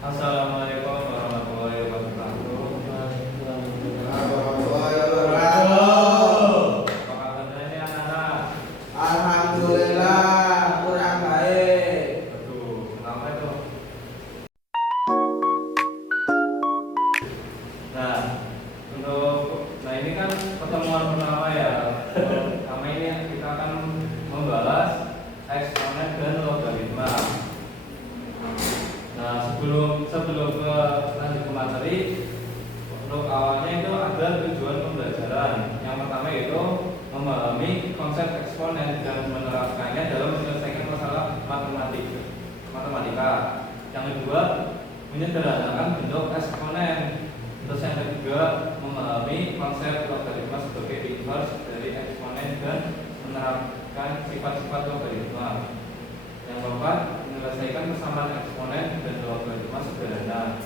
Assalamualaikum warahmatullahi wabarakatuh. Warahmatullahi wabarakatuh. Apa kabarnya ini anak-anak? Alhamdulillah kurang baik. Aduh, kenapa itu? Nah ini kan pertemuan pertama ya. Pertama ini kita akan membahas eksponen dan logaritma. Nah, sebelum ke lanjut ke materi, untuk awalnya itu ada tujuan pembelajaran. Yang pertama itu memahami konsep eksponen dan menerapkannya dalam menyelesaikan masalah matematika. Yang kedua, menyederhanakan bentuk eksponen. Terus yang ketiga, memahami konsep logaritma sebagai inverse dari eksponen dan menerapkan sifat-sifat logaritma. Yang keempat, menyelesaikan persamaan eksponen dan logaritma sederhana.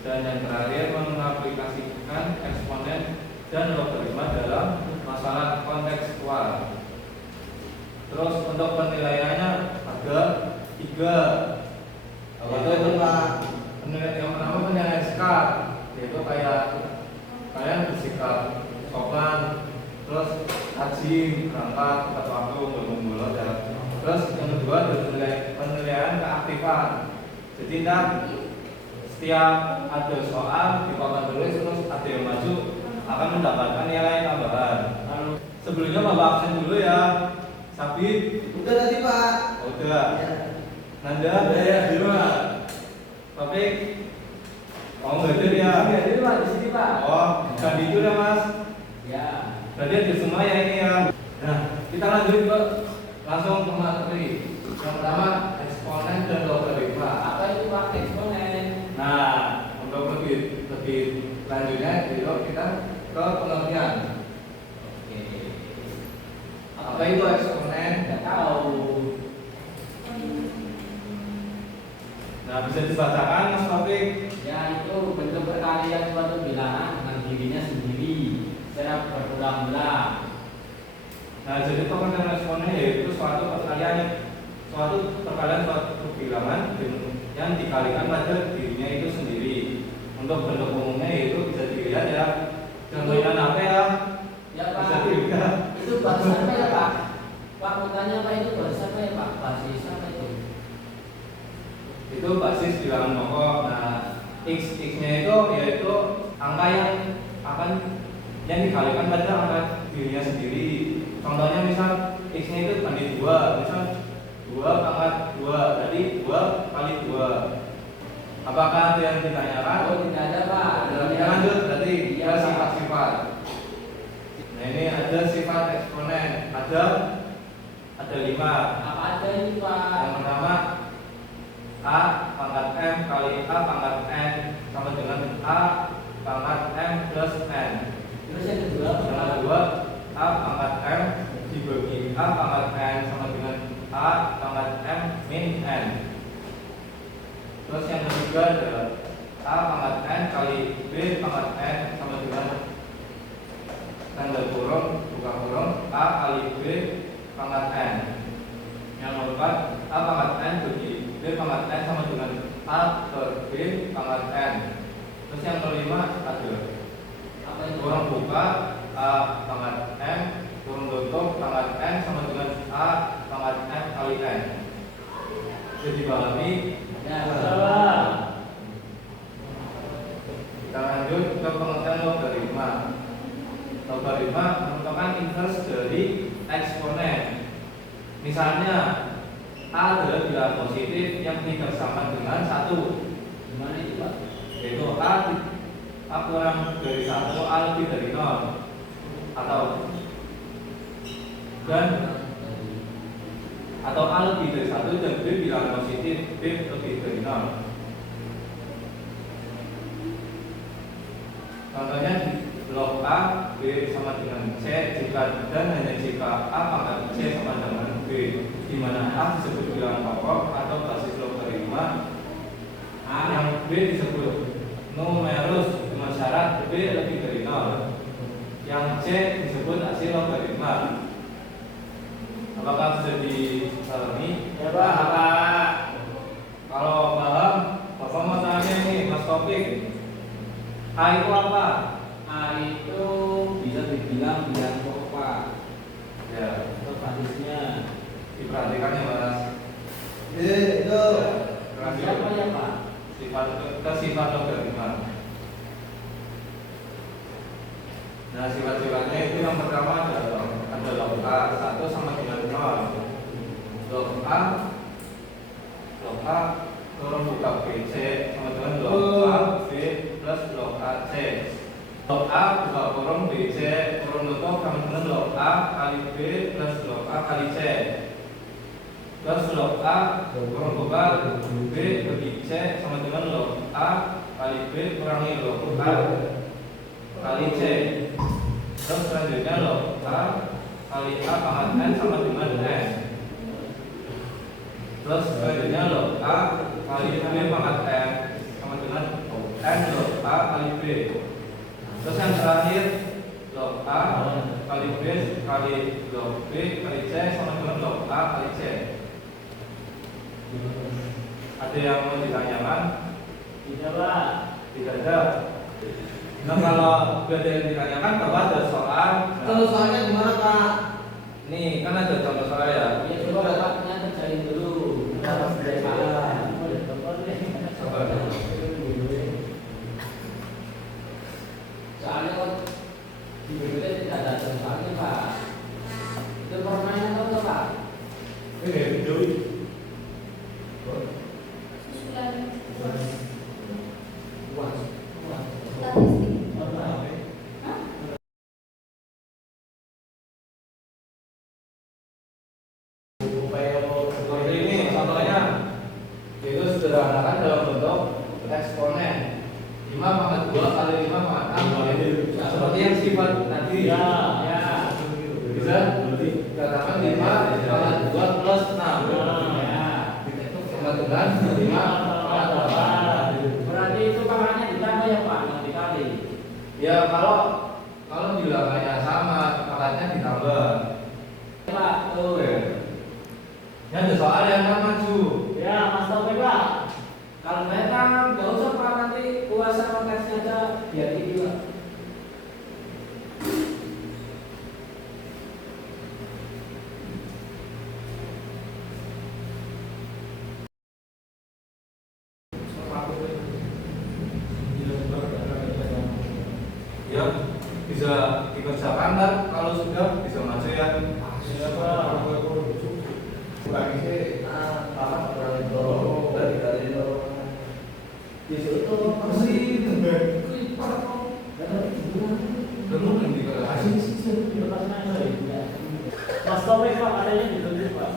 Dan yang terakhir, mengaplikasikan eksponen dan logaritma dalam masalah kontekstual. Terus untuk penilaiannya ada 3. Yaitu itu Pak. Penilaian yang pertama penilaian skala, yaitu kayak kalian bersikap sopan, terus rajin, berangkat tepat waktu, nggak bolos ya. Terus yang kedua ada penilaian keaktifan. Jadi setiap ada soal di papan tulis terus ada yang maju akan mendapatkan nilai tambahan. Sebelumnya Bapak absen dulu ya. Sabit Udah tadi Pak. udah. Ya. Nanda ya di rumah. Topik nggak hadir ya? Nggak hadir Pak, di sini Pak. Oh, bukan itu ya Mas. Ya. Berarti ada semua ya ini ya. Nah, kita lanjut ke langsung ke materi. Yang pertama eksponen dan logaritma. Apa itu Pak eksponen? Nah, untuk lebih lanjutnya kita ke pengertian. Oke. Apa itu eksponen? Nggak tahu. Nah, bisa dibacakan Mas Taufik. Ya itu bentuk perkalian suatu bilangan dengan dirinya sendiri secara berulang-ulang. Nah, jadi pengertian eksponen yaitu suatu perkalian suatu bilangan yang dikalikan pada dirinya itu sendiri. Untuk bentuk umumnya itu bisa dilihat ya. Contohnya apa ya? Ya Bisa Pak. dilihat. Itu basis apa ya Pak? Pak mau tanya Pak itu basis apa ya Pak? Basis apa itu? Itu basis bilangan pokok. Nah, x-nya itu yaitu angka yang akan dikalikan pada angka dirinya sendiri. Contohnya misal x-nya itu banding 2, misal 2 pangkat 2, jadi 2 kali 2. Apakah ada yang ditanyakan? Oh tidak ada Pak. Kita lanjut berarti Iya, ke sifat-sifat. Nah, ini ada sifat eksponen. Ada 5. Apa ada ini Pak? Yang pertama A pangkat M kali A pangkat N sama dengan A pangkat M plus N. Terus yang kedua Yang Pak? kedua A pangkat M dibagi A pangkat N sama dengan A pangkat M min N. Terus yang ketiga adalah A pangkat N kali B pangkat N sama dengan tanda kurung buka kurung A kali B pangkat N. Yang keempat A pangkat N bagi B pangkat N sama dengan A per B pangkat N. Terus yang kelima ada Apa itu? kurung buka A pangkat M kurung tutup pangkat N sama dengan A pangkat M kali N. Jadi dipahami. Ya, salah. Kita lanjut ke pengertian logaritma. Logaritma merupakan inverse dari eksponen. Misalnya A adalah bilangan positif yang tidak sama dengan 1. Gimana itu Pak? Yaitu A kurang dari 1, A lebih dari 0. Atau A lebih dari 1 dan B bilangan positif, B lebih dari 0. Contohnya di blok A, B sama dengan C dan hanya jika A pangkat C sama dengan B, di mana A disebut bilangan pokok atau basis logaritma, yang B disebut numerus dengan syarat B lebih dari 0, yang C disebut hasil logaritma. Apakah bisa dipahami? Ya Pak. Kalau paham, Bapak mau topik. A itu apa? A itu bisa dibilang bilang pokok Pak. Ya, Untuk hadisnya diperhatikan ya Mas. Itu. siapa ya Pak? Sifat logaritma. Nah, sifat-sifatnya itu yang pertama ada log A 1 sama dengan 0. Log A turun buka BC sama dengan log A B plus log A C. Log A buka kurung BC kurung tutup sama dengan log A kali B plus log A kali C. Plus log A kurung buka B bagi C sama dengan log A kali B kurangi log A kali C. Terus selanjutnya log A kali A pangkat N sama dengan N. Terus selanjutnya log A kali B pangkat N sama dengan N log A kali B. Terus yang terakhir log A kali B kali log B kali C sama dengan log A kali C. Ada yang mau ditanyakan? Tidak Pak. Tidak ada. Nah, kalau ada yang ditanyakan, Bapak ada soal. Kalau soalnya gimana Pak? Nih, kan ada contoh soal ya. Ya coba Bapaknya kerjain dulu. Kita harus belajar. Soalnya kok di berikutnya tidak ada soalnya Pak. Itu permainan apa Pak? Susulan Uang. statistik. Hah? Seperti ini contohnya, itu sederhanakan dalam bentuk eksponen 5 pangkat 2 kali 5 pangkat 6. Nah, seperti yang sifat tadi. Ya. Bisa dikatakan 5 pangkat 2 plus 6 sama dengan 5 pangkat 8. Berarti itu pangkatnya ditambah ya Pak, nggak dikali. Ya, kalau bilangannya sama, pangkatnya ditambah. Pak, tuh. Ini ada soal yang kan maju. Ya, Mas Taufik Pak. Kalau saya kan nggak usah Pak, nanti kuasa kontesnya aja biar ini Pak. Ya, bisa dikerjakan kan kalau sudah bisa maju ya. Mas Taufik Pak, adanya di sini Pak.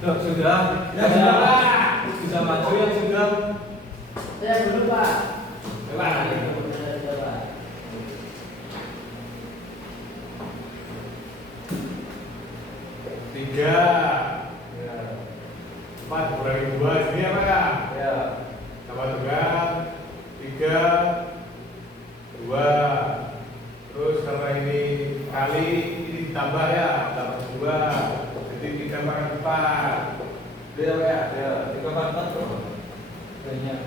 Sudah. Ya, sudah, Pak. Bisa maju ya sudah. Saya dulu Pak. Pak. Tiga, ya. 4 kurangi 2 ini apa ya? Ya. Tambah tunggal 3, 2. Terus karena ini kali ini ditambah ya, tambah 2. Jadi ditambahkan 4. Dia apa ya? Ya, 3 4 4. Banyak.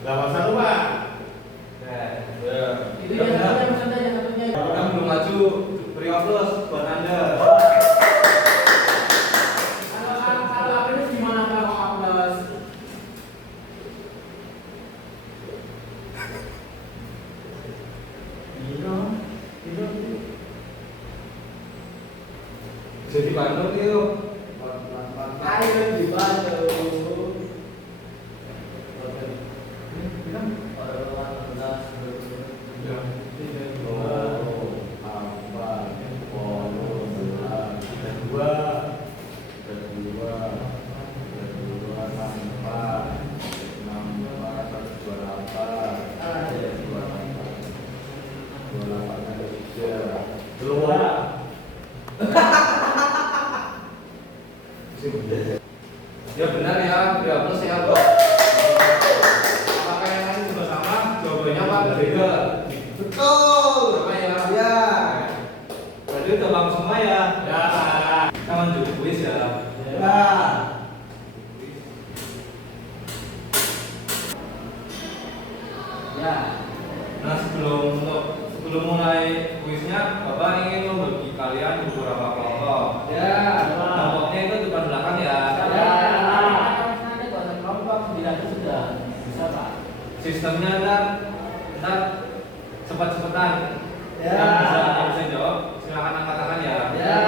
81 Pak. Ya. Itu yang satunya maksudnya yang satunya. Yang belum maju, beri aplaus buat Anda. Kalau akhirnya gimana kalau aplaus? Bisa dibantu yuk. Ayo dibantu. Ya benar ya, beri aplaus ya Pak. Apakah yang lain juga sama? Jawabannya apa? Berbeda. Betul. Sama ya. Ya. Berarti udah paham semua ya. Ya. Kita lanjut kuis ya. Ya. Ya. Ya. Nah, sebelum mulai kuisnya, Bapak ingin membagi kalian beberapa kelompok. Ya. Kelompoknya itu depan belakang ya. Ya. Nanti kalau kelompok 9 itu sudah bisa Pak. Sistemnya ntar cepat-cepatan. Ya. Yang bisa jawab, silakan angkat tangan ya. Ya.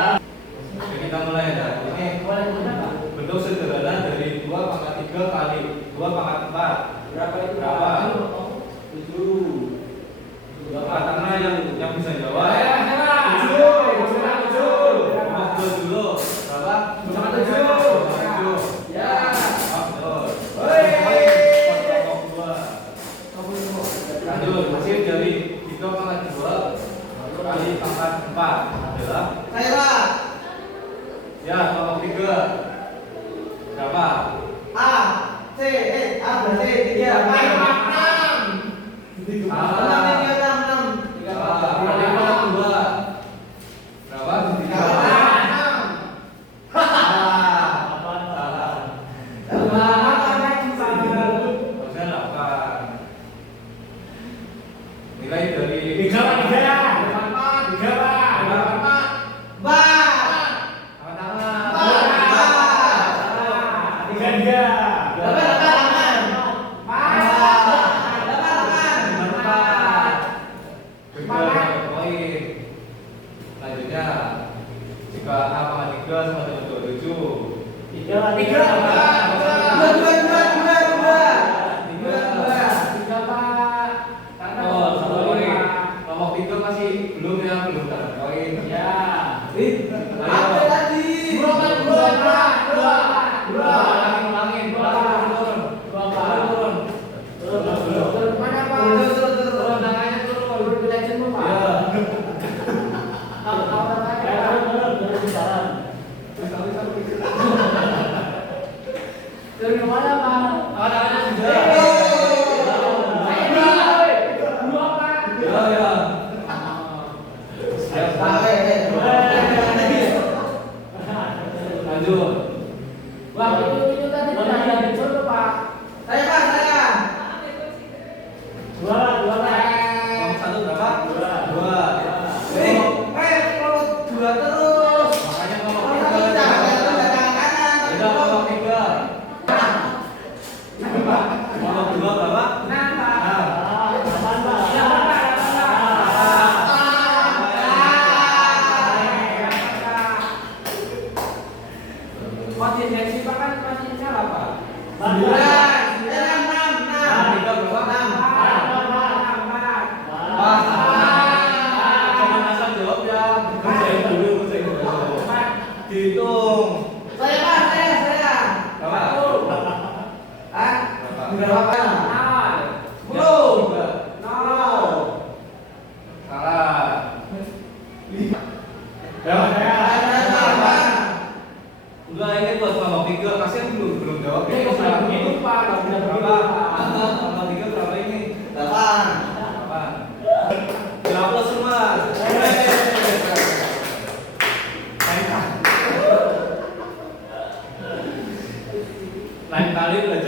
Oke, kita mulai ya. Ini Boleh gimana Pak? bentuk sederhana dari 2 pangkat 3 kali 2 pangkat 4. Berapa itu? Berapa? 7. Angkat tangan yang bisa jawab. Ya. Nomor 2 dulu. Berapa? Nomor 7. Ya. Betul. Hei. Nomor 2. Lanjut, hasil dari 3 pangkat 2 kali pangkat 4 adalah Saya Pak. ya kelompok 3. Berapa? A, C, A berarti 3, 6. Salah. 6. Salah. Berarti kelompok 2. Berapa? 3. Harusnya 8. Nilai dari 3 Pak, 3. 3 Pak. Angkat tangan. 3 dia. Betul, poin. Selanjutnya, jika A pangkat 3 sama dengan 27. 3 Pak. Oh, 1 poin. Kelompok 3 masih belum dapat poin. Ya. Apa tadi? Ulangin. Turun. Dua, Pak. Turun. Turun mana Pak? Turun, tangannya turun. Turun ke legendmu Pak. Ya. Kalau tangannya turun ke mana Pak? Tangannya sudah. Dua Pak. Ya. Lanjut. Wah itu tadi tidak disuruh Pak. Saya. Dua Pak. Kelompok 1 berapa? 2. Kalau 2 terus. Makanya kelompok Kalau 3. 1 jangan kanan. Udah kelompok 3. Kelompok 2 berapa? Enam Pak. 6. Konsistensi Pak kan pasti salah Pak. 9, 6. 3 berapa? 6. Jangan asal jawab ya. Kerjain dulu. Dihitung. Saya. Berapa? Ah, Berapa? berapa? 10. Nol. Salah. Ya, saya. Udah ini buat kelompok 3. Kasihan belum jawab. Ini kok belum begitu, Pak? Nggak bisa Berapa? begitu, Pak. Kelompok 3 berapa ini? 8. Berapa? Berapa semua? Lain kali belajar